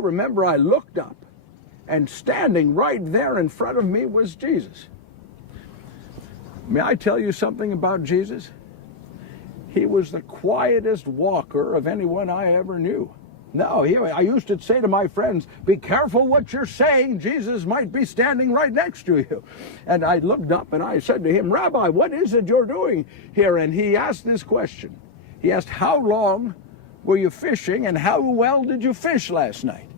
remember I looked up, and standing right there in front of me was Jesus. May I tell you something about Jesus? He was the quietest walker of anyone I ever knew. No, I used to say to my friends, be careful what you're saying. Jesus might be standing right next to you. And I looked up and I said to him, Rabbi, what is it you're doing here? And he asked this question. He asked, how long were you fishing and how well did you fish last night?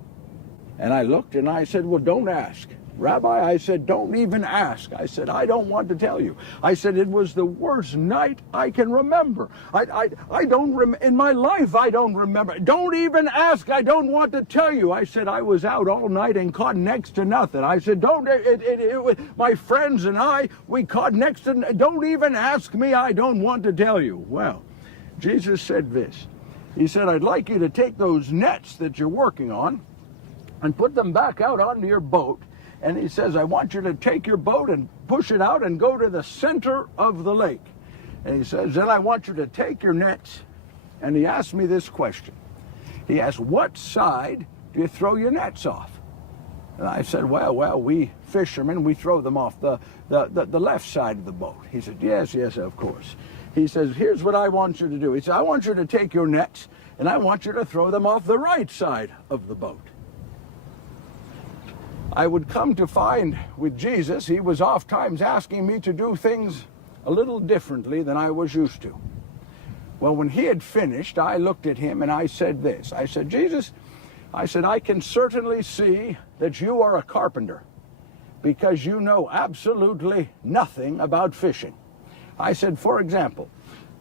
And I looked and I said, well, don't ask. Rabbi, I said, don't even ask. I said, I don't want to tell you. I said, it was the worst night I can remember. I don't in my life, I don't remember. Don't even ask. I don't want to tell you. I said, I was out all night and caught next to nothing. I said, my friends and I, we caught next to, don't even ask me. I don't want to tell you. Well, Jesus said this. He said, I'd like you to take those nets that you're working on and put them back out onto your boat. And he says, I want you to take your boat and push it out and go to the center of the lake. And he says, then I want you to take your nets. And he asked me this question. He asked, what side do you throw your nets off? And I said, well, we fishermen, we throw them off the left side of the boat. He said, yes, of course. He says, here's what I want you to do. He said, I want you to take your nets and I want you to throw them off the right side of the boat. I would come to find with Jesus, he was oftentimes asking me to do things a little differently than I was used to. Well, when he had finished, I looked at him and I said this. I said, Jesus, I said, I can certainly see that you are a carpenter because you know absolutely nothing about fishing. I said, for example,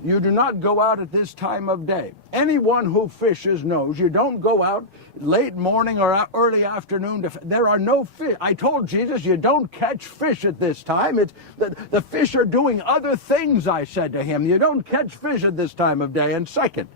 you do not go out at this time of day. Anyone who fishes knows you don't go out late morning or early afternoon. There are no fish. I told Jesus you don't catch fish at this time. It's the fish are doing other things, I said to him. You don't catch fish at this time of day. And second,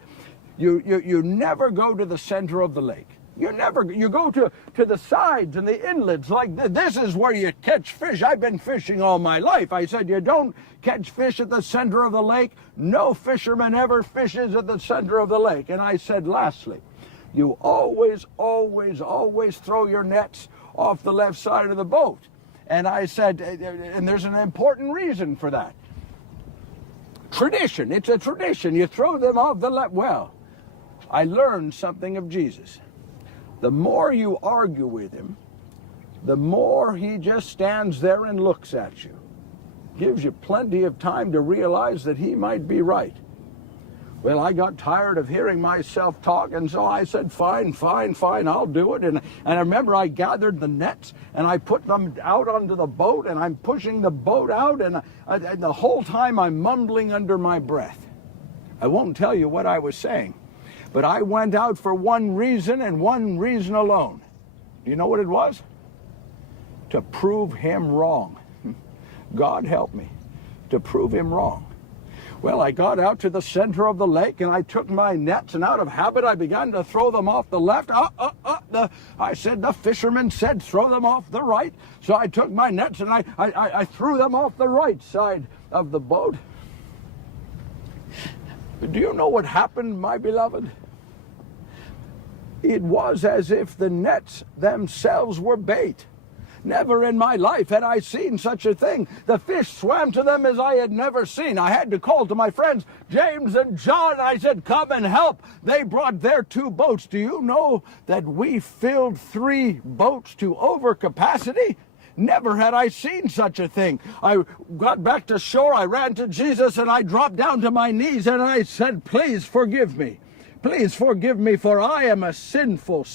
you never go to the center of the lake. You go to the sides and the inlets like this. This is where you catch fish. I've been fishing all my life. I said, you don't catch fish at the center of the lake. No fisherman ever fishes at the center of the lake. And I said, lastly, you always throw your nets off the left side of the boat. And I said, and there's an important reason for that. Tradition. It's a tradition. You throw them off the left. Well, I learned something of Jesus. The more you argue with him, the more he just stands there and looks at you. Gives you plenty of time to realize that he might be right. Well, I got tired of hearing myself talk, and so I said, fine, I'll do it. And I remember I gathered the nets, and I put them out onto the boat, and I'm pushing the boat out, and the whole time I'm mumbling under my breath. I won't tell you what I was saying. But I went out for one reason and one reason alone. Do you know what it was? To prove him wrong. God help me. To prove him wrong. Well, I got out to the center of the lake and I took my nets, and out of habit I began to throw them off the left. I said, the fisherman said throw them off the right. So I took my nets and I threw them off the right side of the boat. But do you know what happened, my beloved? It was as if the nets themselves were bait. Never in my life had I seen such a thing. The fish swam to them as I had never seen. I had to call to my friends, James and John. I said, come and help. They brought their 2 boats. Do you know that we filled 3 boats to overcapacity? Never had I seen such a thing. I got back to shore. I ran to Jesus and I dropped down to my knees and I said, please forgive me. Please forgive me, for I am a sinful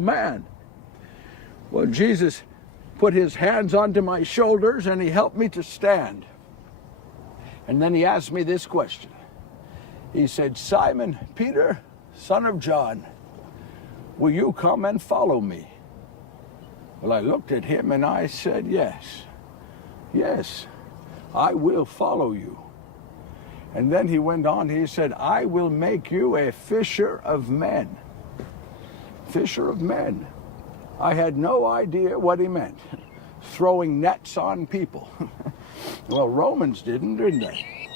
man. Well, Jesus put his hands onto my shoulders and he helped me to stand. And then he asked me this question. He said, Simon Peter, son of John, will you come and follow me? Well, I looked at him and I said, yes, I will follow you. And then he went on, he said, I will make you a fisher of men. Fisher of men. I had no idea what he meant. Throwing nets on people. Well, Romans didn't they?